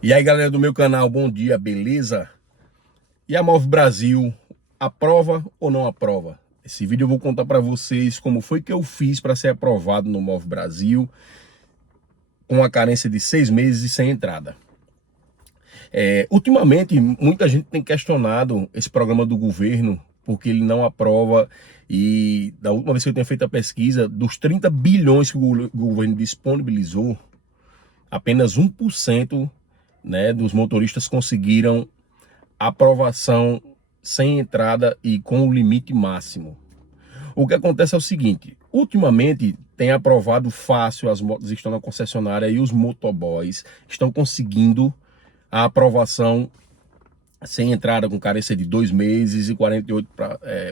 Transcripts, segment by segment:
E aí, galera do meu canal, bom dia, beleza? E a Move Brasil, aprova ou não aprova? Esse vídeo eu vou contar para vocês como foi que eu fiz para ser aprovado no Move Brasil, com a carência de 6 meses e sem entrada. Ultimamente, muita gente tem questionado esse programa do governo, porque ele não aprova. E da última vez que eu tinha feito a pesquisa, dos 30 bilhões que o governo disponibilizou, apenas 1%, né, dos motoristas conseguiram aprovação sem entrada e com o limite máximo. O que acontece é o seguinte: ultimamente tem aprovado fácil, as motos estão na concessionária e os motoboys estão conseguindo a aprovação sem entrada, com carência de 2 meses e 48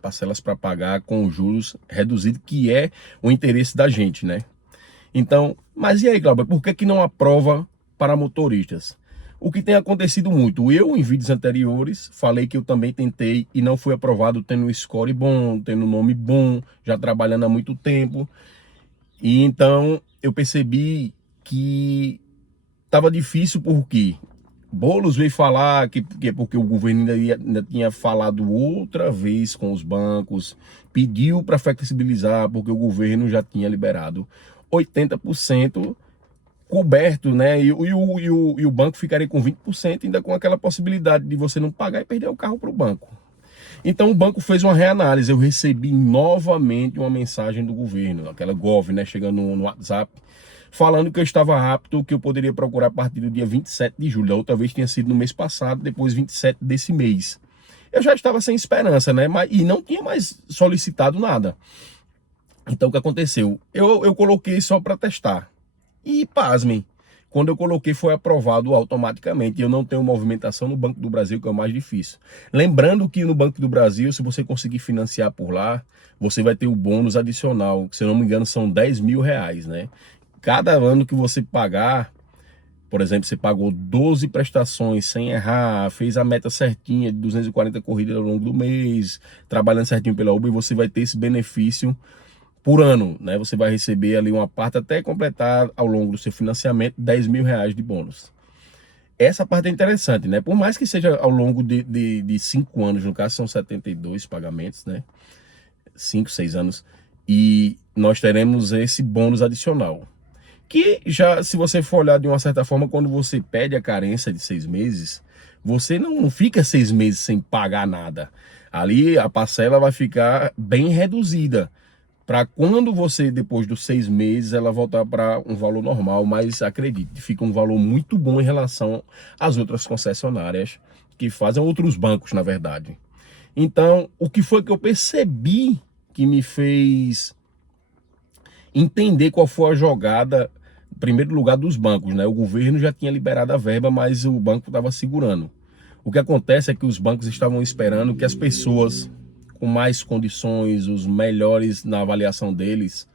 parcelas para pagar com juros reduzidos, que é o interesse da gente, né? Então, mas e aí, Glauber, por que não aprova para motoristas? O que tem acontecido muito, eu em vídeos anteriores falei que eu também tentei e não fui aprovado, tendo um score bom, tendo um nome bom, já trabalhando há muito tempo. E então eu percebi que estava difícil. Porque Boulos veio falar que porque o governo ainda tinha falado outra vez com os bancos, pediu para flexibilizar, porque o governo já tinha liberado 80% coberto, né? E o banco ficaria com 20%, ainda com aquela possibilidade de você não pagar e perder o carro para o banco. Então o banco fez uma reanálise. Eu recebi novamente uma mensagem do governo, aquela Gov, né, chegando no WhatsApp, falando que eu estava apto, que eu poderia procurar a partir do dia 27 de julho. A outra vez tinha sido no mês passado, depois 27 desse mês. Eu já estava sem esperança, né? E não tinha mais solicitado nada. Então o que aconteceu? Eu coloquei só para testar. E pasmem, quando eu coloquei foi aprovado automaticamente. Eu não tenho movimentação no Banco do Brasil, que é o mais difícil. Lembrando que no Banco do Brasil, se você conseguir financiar por lá, você vai ter o bônus adicional, que se eu não me engano são 10 mil reais, né? Cada ano que você pagar, por exemplo, você pagou 12 prestações sem errar, fez a meta certinha de 240 corridas ao longo do mês, trabalhando certinho pela Uber, você vai ter esse benefício por ano, né? Você vai receber ali uma parte até completar ao longo do seu financiamento 10 mil reais de bônus. Essa parte é interessante, né? Por mais que seja ao longo de 5 anos, no caso são 72 pagamentos, né? 5, 6 anos. E nós teremos esse bônus adicional. Que já, se você for olhar de uma certa forma, quando você pede a carência de 6 meses, você não fica 6 meses sem pagar nada. Ali a parcela vai ficar bem reduzida, para quando você, depois dos 6 meses, ela voltar para um valor normal. Mas acredite, fica um valor muito bom em relação às outras concessionárias que fazem, outros bancos, na verdade. Então, o que foi que eu percebi que me fez entender qual foi a jogada, em primeiro lugar, dos bancos, né? O governo já tinha liberado a verba, mas o banco estava segurando. O que acontece é que os bancos estavam esperando que as pessoas com mais condições, os melhores na avaliação deles,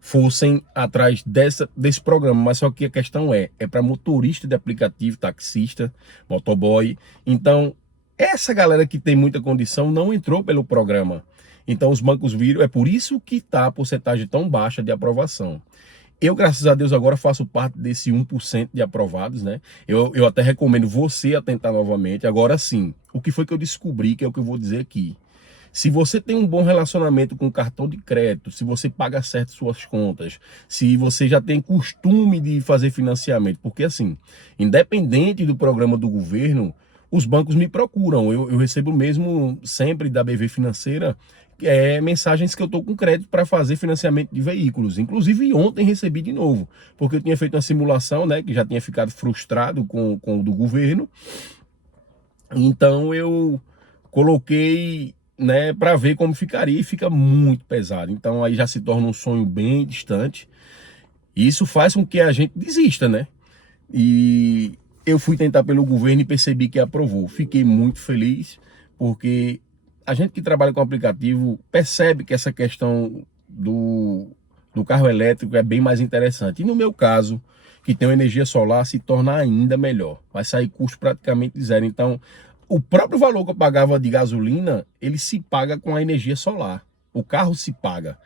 fossem atrás desse programa. Mas só que a questão é para motorista de aplicativo, taxista, motoboy. Então, essa galera que tem muita condição não entrou pelo programa. Então os bancos viram, é por isso que está a porcentagem tão baixa de aprovação. Eu, graças a Deus, agora faço parte desse 1% de aprovados, né? Eu até recomendo você a tentar novamente. Agora sim, o que foi que eu descobri, que é o que eu vou dizer aqui. Se você tem um bom relacionamento com o cartão de crédito, se você paga certo suas contas, se você já tem costume de fazer financiamento, porque assim, independente do programa do governo, os bancos me procuram. Eu recebo mesmo sempre da BV Financeira mensagens que eu estou com crédito para fazer financiamento de veículos. Inclusive ontem recebi de novo, porque eu tinha feito uma simulação, né, que já tinha ficado frustrado com o do governo. Então eu coloquei, né, para ver como ficaria, e fica muito pesado. Então aí já se torna um sonho bem distante. E isso faz com que a gente desista, né? E eu fui tentar pelo governo e percebi que aprovou. Fiquei muito feliz, porque a gente que trabalha com aplicativo percebe que essa questão do carro elétrico é bem mais interessante. E no meu caso, que tem energia solar, se torna ainda melhor. Vai sair custo praticamente zero. Então, o próprio valor que eu pagava de gasolina, ele se paga com a energia solar. O carro se paga.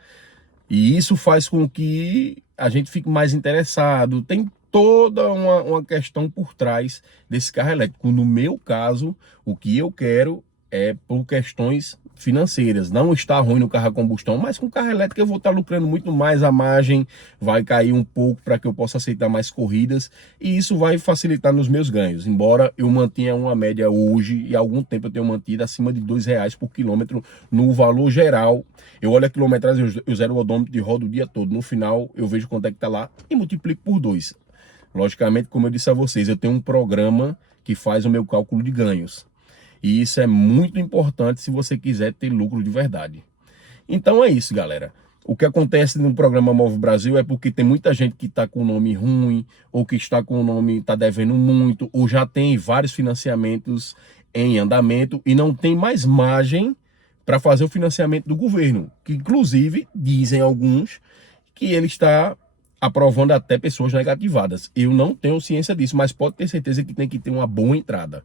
E isso faz com que a gente fique mais interessado. Tem toda uma questão por trás desse carro elétrico. No meu caso, o que eu quero é por questões financeiras. Não está ruim no carro a combustão, mas com o carro elétrico eu vou estar lucrando muito mais, a margem vai cair um pouco para que eu possa aceitar mais corridas e isso vai facilitar nos meus ganhos. Embora eu mantenha uma média hoje e há algum tempo eu tenho mantido acima de R$ 2 por quilômetro no valor geral. Eu olho a quilometragem, eu zero o odômetro de roda o dia todo. No final eu vejo quanto é que está lá e multiplico por 2. Logicamente, como eu disse a vocês, eu tenho um programa que faz o meu cálculo de ganhos. E isso é muito importante se você quiser ter lucro de verdade. Então é isso, galera. O que acontece no programa Move Brasil é porque tem muita gente que está com o nome ruim, ou que está com o nome, está devendo muito, ou já tem vários financiamentos em andamento e não tem mais margem para fazer o financiamento do governo. Que inclusive dizem alguns que ele está aprovando até pessoas negativadas. Eu não tenho ciência disso, mas pode ter certeza que tem que ter uma boa entrada.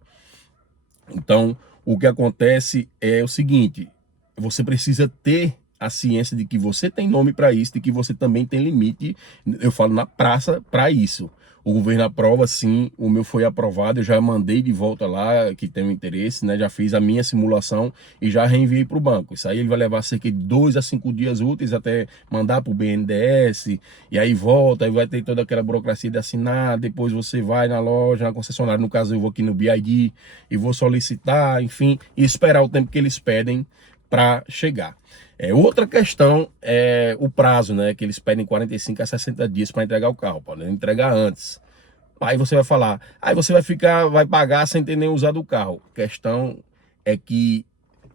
Então, o que acontece é o seguinte, você precisa ter a ciência de que você tem nome para isso, de que você também tem limite, eu falo na praça, para isso. O governo aprova sim, o meu foi aprovado, eu já mandei de volta lá, que tem um interesse, né? Já fiz a minha simulação e já reenviei para o banco. Isso aí ele vai levar cerca de 2 a 5 dias úteis até mandar para o BNDES, e aí volta, aí vai ter toda aquela burocracia de assinar, depois você vai na loja, na concessionária, no caso eu vou aqui no BID e vou solicitar, enfim, e esperar o tempo que eles pedem para chegar. Outra questão é o prazo, né? Que eles pedem 45 a 60 dias para entregar o carro, podem entregar antes. Aí você vai falar, aí você vai pagar sem ter nem usado o carro. A questão é que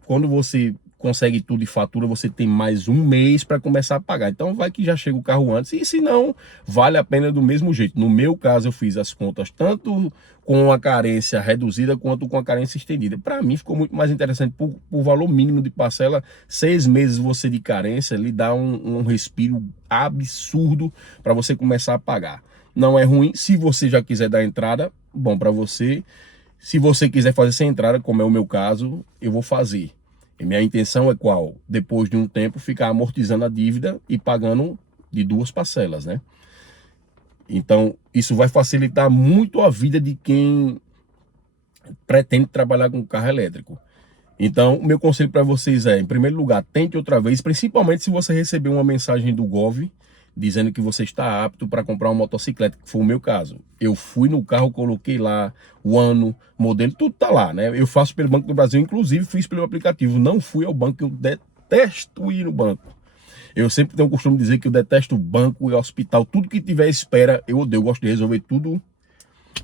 quando você consegue tudo e fatura, você tem mais um mês para começar a pagar. Então vai que já chega o carro antes, e se não, vale a pena do mesmo jeito. No meu caso, eu fiz as contas tanto com a carência reduzida quanto com a carência estendida. Para mim ficou muito mais interessante por valor mínimo de parcela. 6 meses você de carência lhe dá um respiro absurdo para você começar a pagar. Não é ruim, se você já quiser dar entrada, bom para você. Se você quiser fazer sem entrada, como é o meu caso, eu vou fazer. E minha intenção é qual? Depois de um tempo, ficar amortizando a dívida e pagando de 2 parcelas, né? Então, isso vai facilitar muito a vida de quem pretende trabalhar com carro elétrico. Então, o meu conselho para vocês é, em primeiro lugar, tente outra vez, principalmente se você receber uma mensagem do Gov dizendo que você está apto para comprar uma motocicleta, que foi o meu caso. Eu fui no carro, coloquei lá o ano, modelo, tudo tá lá, né? Eu faço pelo Banco do Brasil, inclusive fiz pelo aplicativo. Não fui ao banco, eu detesto ir no banco. Eu sempre tenho o costume de dizer que eu detesto banco e hospital, tudo que tiver espera, eu odeio. Eu gosto de resolver tudo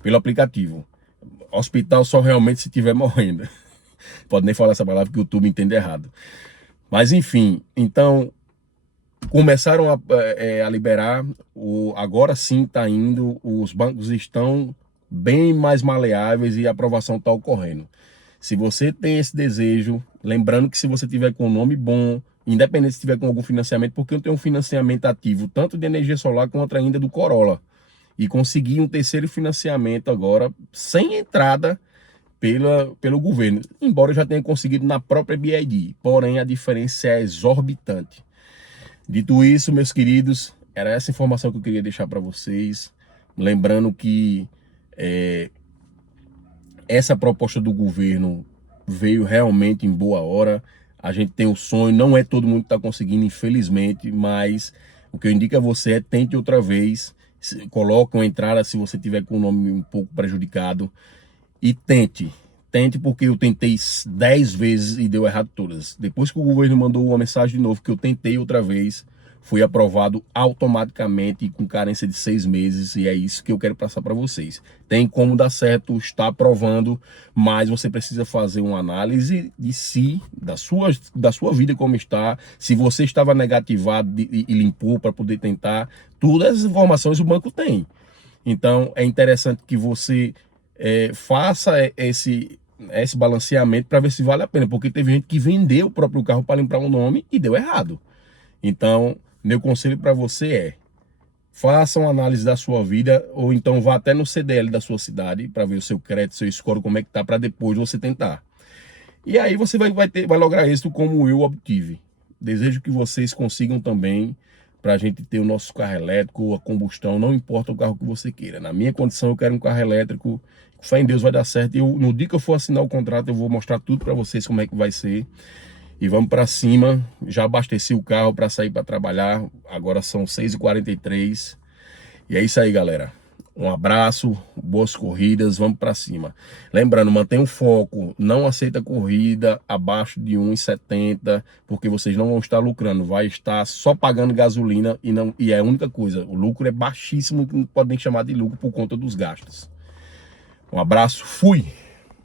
pelo aplicativo. Hospital só realmente se tiver morrendo. Pode nem falar essa palavra que o YouTube entende errado. Mas enfim, então começaram a liberar, agora sim está indo, os bancos estão bem mais maleáveis e a aprovação está ocorrendo. Se você tem esse desejo, lembrando que se você tiver com um nome bom, independente se tiver com algum financiamento, porque eu tenho um financiamento ativo, tanto de energia solar quanto ainda do Corolla, e consegui um terceiro financiamento agora, sem entrada, pelo governo, embora eu já tenha conseguido na própria BID, porém a diferença é exorbitante. Dito isso, meus queridos, era essa informação que eu queria deixar para vocês, lembrando que essa proposta do governo veio realmente em boa hora. A gente tem o sonho, não é todo mundo que está conseguindo, infelizmente, mas o que eu indico a você é tente outra vez, coloque uma entrada se você tiver com o nome um pouco prejudicado, e tente porque eu tentei 10 vezes e deu errado todas. Depois que o governo mandou uma mensagem de novo que eu tentei outra vez, foi aprovado automaticamente com carência de 6 meses, e é isso que eu quero passar para vocês. Tem como dar certo, está aprovando, mas você precisa fazer uma análise de si, da sua vida como está, se você estava negativado e limpou para poder tentar. Todas as informações o banco tem. Então é interessante que você faça esse balanceamento para ver se vale a pena, porque teve gente que vendeu o próprio carro para limpar o nome e deu errado. Então, meu conselho para você é, faça uma análise da sua vida, ou então vá até no CDL da sua cidade para ver o seu crédito, seu score, como é que tá, para depois você tentar. E aí você vai lograr êxito como eu obtive. Desejo que vocês consigam também, pra gente ter o nosso carro elétrico, a combustão, não importa o carro que você queira. Na minha condição, eu quero um carro elétrico, fé em Deus vai dar certo. No dia que eu for assinar o contrato, eu vou mostrar tudo pra vocês como é que vai ser. E vamos pra cima. Já abasteci o carro pra sair pra trabalhar, agora são 6h43. E é isso aí, galera. Um abraço, boas corridas, vamos pra cima. Lembrando, mantenha o foco, não aceita corrida abaixo de 1,70, porque vocês não vão estar lucrando, vai estar só pagando gasolina e é a única coisa, o lucro é baixíssimo, que não podem chamar de lucro por conta dos gastos. Um abraço, fui!